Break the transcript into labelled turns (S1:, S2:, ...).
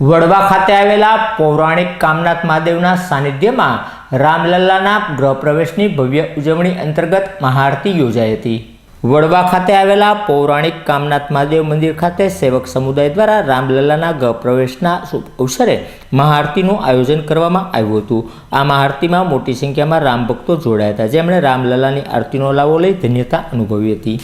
S1: વડવા ખાતે આવેલા પૌરાણિક કામનાથ મહાદેવના સાનિધ્યમાં રામલલ્લાના ગૃહપ્રવેશની ભવ્ય ઉજવણી અંતર્ગત મહાઆરતી યોજાઈ હતી. વડવા ખાતે આવેલા પૌરાણિક કામનાથ મહાદેવ મંદિર ખાતે સેવક સમુદાય દ્વારા રામલલ્લાના ગ્રહપ્રવેશના શુભ અવસરે મહાઆરતીનું આયોજન કરવામાં આવ્યું હતું. આ મહાઆરતીમાં મોટી સંખ્યામાં રામ ભક્તો જોડાયા હતા. જેમણે રામલલ્લાની આરતીનો લાવો લઈ ધન્યતા અનુભવી હતી.